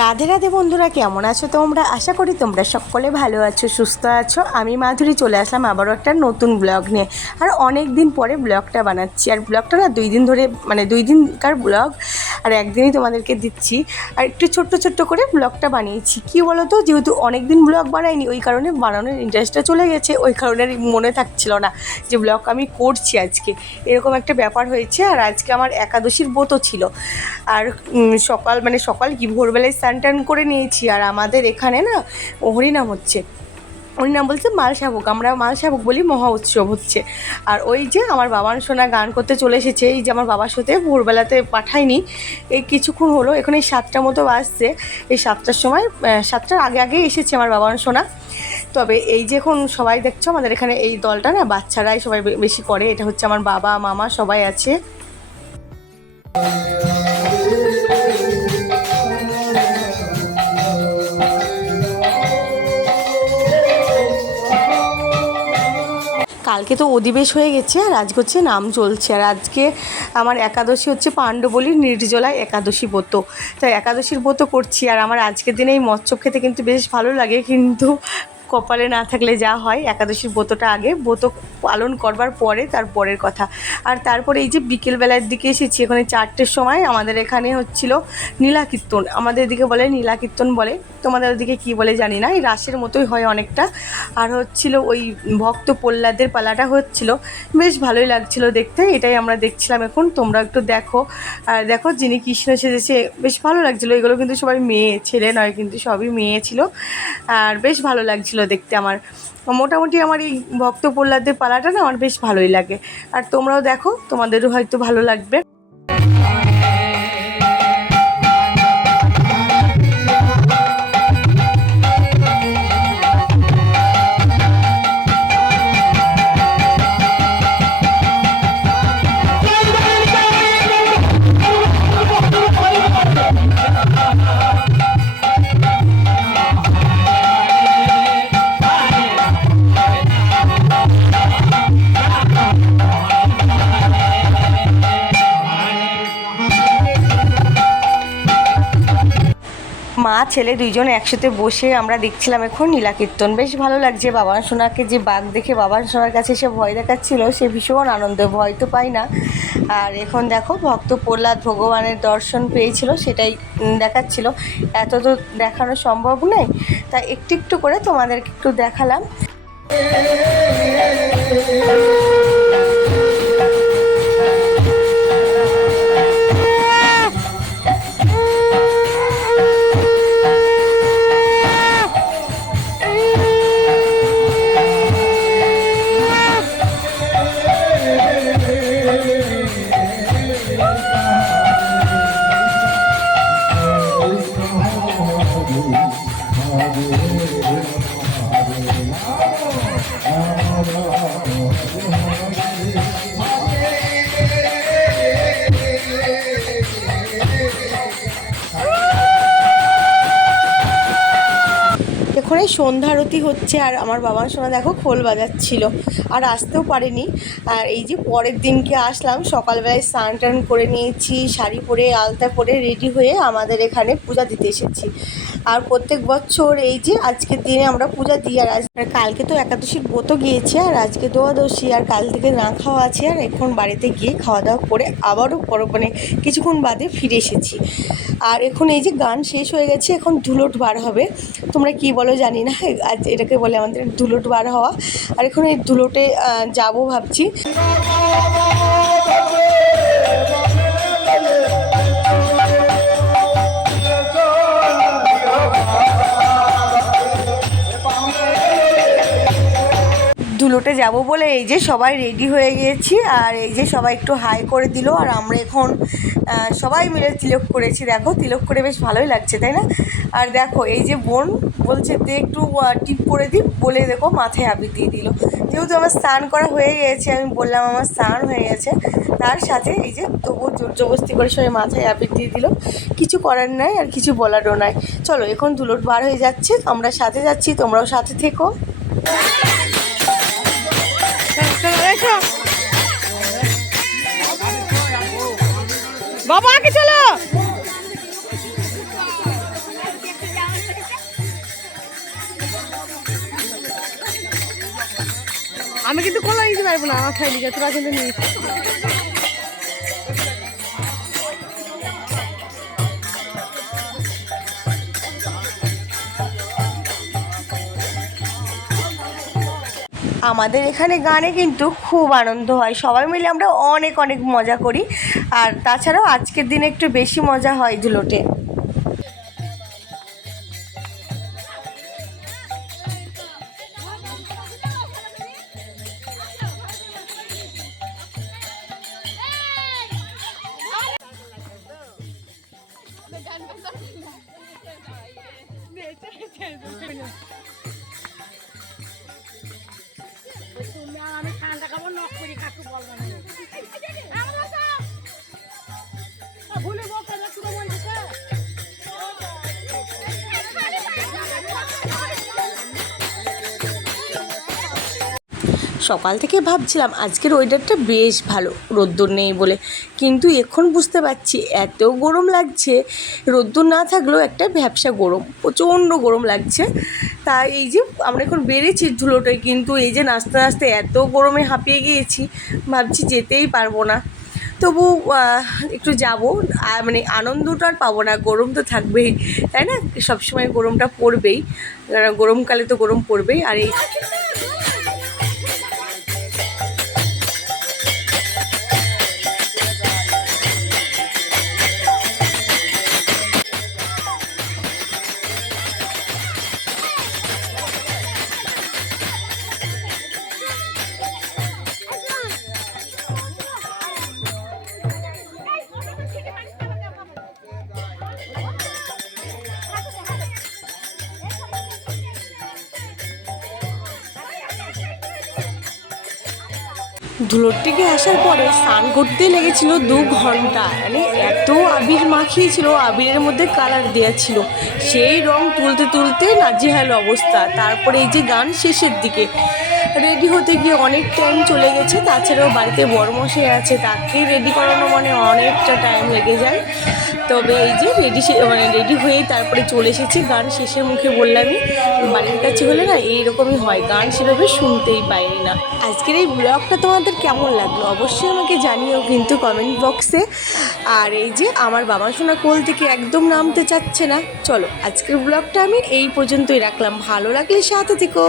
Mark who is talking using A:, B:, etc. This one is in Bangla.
A: রাধে রাধে বন্ধুরা, কেমন আছো তোমরা? আশা করি তোমরা সকলে ভালো আছো, সুস্থ আছো। আমি মাধুরী, চলে আসলাম আবারও একটা নতুন ব্লগ নিয়ে। আর অনেক দিন পরে ব্লগটা বানাচ্ছি। আর ব্লগটা না দুই দিন ধরে মানে দুই দিনকার ব্লগ আর একদিনই তোমাদেরকে দিচ্ছি। আর একটু ছোট্ট ছোট্ট করে ব্লগটা বানিয়েছি। কি বলো তো যেহেতু অনেক দিন ব্লগ বানাইনি, ওই কারণে বানানোর ইন্টারেস্টটা চলে গেছে। ওই কারণে মনে থাকছিল না যে ব্লগ আমি করছি আজকে। এরকম একটা ব্যাপার হয়েছে আর আজকে আমার একাদশীর ব্রতও ছিল। আর সকাল মানে সকাল কি? ভোরবেলায় স্নান টান করে নিয়েছি। আর আমাদের এখানে না হরিনাম হচ্ছে হরিনাম বলছে মাল শাবক, আমরা মাল শাবক বলি, মহা উৎসব হচ্ছে। আর ওই যে আমার বাবার সোনা গান করতে চলে এসেছে, এই যে আমার বাবার সাথে ভোরবেলাতে পাঠায়নি, এই কিছুক্ষণ হলো, এখানে এই সাতটার মতো বাজছে, এই সাতটার সময় সাতটার আগে আগে এসেছে আমার বাবার সোনা। তবে এই যে এখন সবাই দেখছ, আমাদের এখানে এই দলটা না, বাচ্চারাই সবাই বেশি করে, এটা হচ্ছে আমার বাবা, মামা সবাই আছে। কালকে তো অধিবেশ হয়ে গেছে আর আজকে হচ্ছে নাম চলছে। আর আজকে আমার একাদশী হচ্ছে পাণ্ডবলির নির্জলায় একাদশী ব্রত। তাই একাদশীর ব্রত করছি আর আমার আজকের দিনে এই মৎস্য খেতে কিন্তু বেশ ভালো লাগে। কিন্তু কপালে না থাকলে যা হয়, একাদশীর ব্রতটা আগে, ব্রত পালন করবার পরে তার পরের কথা। আর তারপরে এই যে বিকেলবেলার দিকে এসেছি, এখানে চারটের সময় আমাদের এখানে হচ্ছিল নীলা কীর্তন আমাদের দিকে বলে নীলা কীর্তন বলে, তোমাদের ওদিকে কী বলে জানি না, এই রাসের মতোই হয় অনেকটা। আর হচ্ছিল ওই ভক্ত প্রহ্লাদের পালাটা হচ্ছিল, বেশ ভালোই লাগছিল দেখতে, এটাই আমরা দেখছিলাম এখন, তোমরা একটু দেখো। আর দেখো যিনি কৃষ্ণ সেজেছে, বেশ ভালো লাগছিল, এগুলো কিন্তু সবাই মেয়ে, ছেলে নয়, কিন্তু সবই মেয়ে ছিল। আর বেশ ভালো লাগছিল দেখতে আমার। মোটামুটি আমার এই ভক্ত প্রহ্লাদের পালাটা না আমার বেশ ভালোই লাগে। আর তোমরাও দেখো, তোমাদেরও হয়তো ভালো লাগবে। ছেলে দুইজন একসাথে বসে আমরা দেখছিলাম এখন নীলা কীর্তন। বেশ ভালো লাগছে বাবা সোনাকে যে বাঘ দেখে বাবা সোনার কাছে সে ভয় দেখাচ্ছিল, সে ভীষণ আনন্দ, ভয় তো পাই না। আর এখন দেখো ভক্ত প্রহ্লাদ ভগবানের দর্শন পেয়েছিল, সেটাই দেখাচ্ছিল। এত তো দেখানো সম্ভব নয়। তাই একটু একটু করে তোমাদেরকে একটু দেখালাম। এখন সন্ধ্যারতি হচ্ছে আর আমার বাবার সময় দেখো খোল বাজাচ্ছিল। আর আসতেও পারেনি। আর এই যে পরের দিনকে আসলাম, সকালবেলায় স্নান টান করে নিয়েছি, শাড়ি পরে, আলতা পরে রেডি হয়ে আমাদের এখানে পূজা দিতে এসেছি। আর প্রত্যেক বছর এই যে আজকের দিনে আমরা পূজা দিই আর আজ কালকে তো একাদশীর ব্রত গিয়েছে আর আজকে দোয়াদশী আর কাল থেকে না খাওয়া আছে আর এখন বাড়িতে গিয়ে খাওয়া দাওয়া করে আবারও পর মানে কিছুক্ষণ বাদে ফিরে এসেছি। আর এখন এই যে গান শেষ হয়ে গেছে, এখন ধুলোট বার হবে। তোমরা কি বলো জানি না আজ এটাকে বলে আমাদের ধুলোট বার হওয়া। আর এখন এই ধুলোটে যাব ভাবছি। ধুলোটে যাব বলে এই যে সবাই রেডি হয়ে গিয়েছি আর এই যে সবাই একটু হাই করে দিল আর আমরা এখন সবাই মিলে তিলক করেছি। দেখো, তিলক করে বেশ ভালোই লাগছে, তাই না? আর দেখো, এই যে বোন বলছে, দে একটু টিপ করে দিই। বলে দেখো, মাথায় আবির দিয়ে দিল। যেহেতু আমার স্নান করা হয়ে গিয়েছে আমি বললাম আমার স্নান হয়ে গেছে। তার সাথে এই যে তবু জোর জবস্তি করে সবাই মাথায় আবির দিয়ে দিল। কিছু করার নাই আর কিছু বলারও নাই। চলো, এখন ধুলোট বার হয়ে যাচ্ছে। আমরা সাথে যাচ্ছি, তোমরাও সাথে থেকো। দেখো বাবা আগে চলো।
B: আমি কিন্তু কোনো নিতে পারব না আমার ফাইলি যতটা নিয়েছি
A: আমাদের এখানে গানে কিন্তু খুব আনন্দ হয়। সবাই মিলে আমরা অনেক অনেক মজা করি। আর তাছাড়াও আজকের দিনে একটু বেশি মজা হয় ধুলোটে।
B: আমি ঠান্ডা খাব নক করি কাকু বলতে
A: সকাল থেকে ভাবছিলাম আজকের ওয়েদারটা বেশ ভালো, রোদ্দুর নেই বলে। কিন্তু এখন বুঝতে পারছি, এত গরম লাগছে, রোদ্দুর না থাকলেও একটা ভ্যাবসা গরম, প্রচণ্ড গরম লাগছে। তা এই যে আমরা এখন বেড়েছি ধুলোটায় কিন্তু এই যে নাচতে নাচতে এত গরমে হাঁপিয়ে গিয়েছি, ভাবছি যেতেই পারব না। তবু একটু যাব মানে আনন্দটা আর পাবো না, গরম তো থাকবেই, তাই না? সবসময় গরমটা পড়বেই গরমকালে তো গরম পড়বেই, আর এই ধুলোর থেকে আসার পরে স্নান করতে লেগেছিল দু ঘণ্টা। মানে এত আবির মাখিয়েছিল, আবিরের মধ্যে কালার দেওয়া ছিল। সেই রং তুলতে তুলতে নাজেহাল অবস্থা। তারপরে এই যে গান শেষের দিকে। রেডি হতে গিয়ে অনেক টাইম চলে গেছে। তাছাড়াও বাড়িতে বড়মশাই আছে, তাকে রেডি করানো মানে অনেকটা টাইম লেগে যায়। তবে এই যে রেডি মানে রেডি হয়েই তারপরে চলে এসেছি। গান শেষের মুখে বললামই, বাড়ির কাছে হলে না এইরকমই হয়। গান সেভাবে শুনতেই পাইনি না। আজকের এই ব্লগটা তোমাদের কেমন লাগল? অবশ্যই আমাকে জানিও কিন্তু কমেন্ট বক্সে আর এই যে আমার বাবা শোনা কোল থেকে একদম নামতে চাচ্ছে না। চলো, আজকের ব্লগটা আমি এই পর্যন্তই রাখলাম। ভালো লাগলে সাথে থেকো।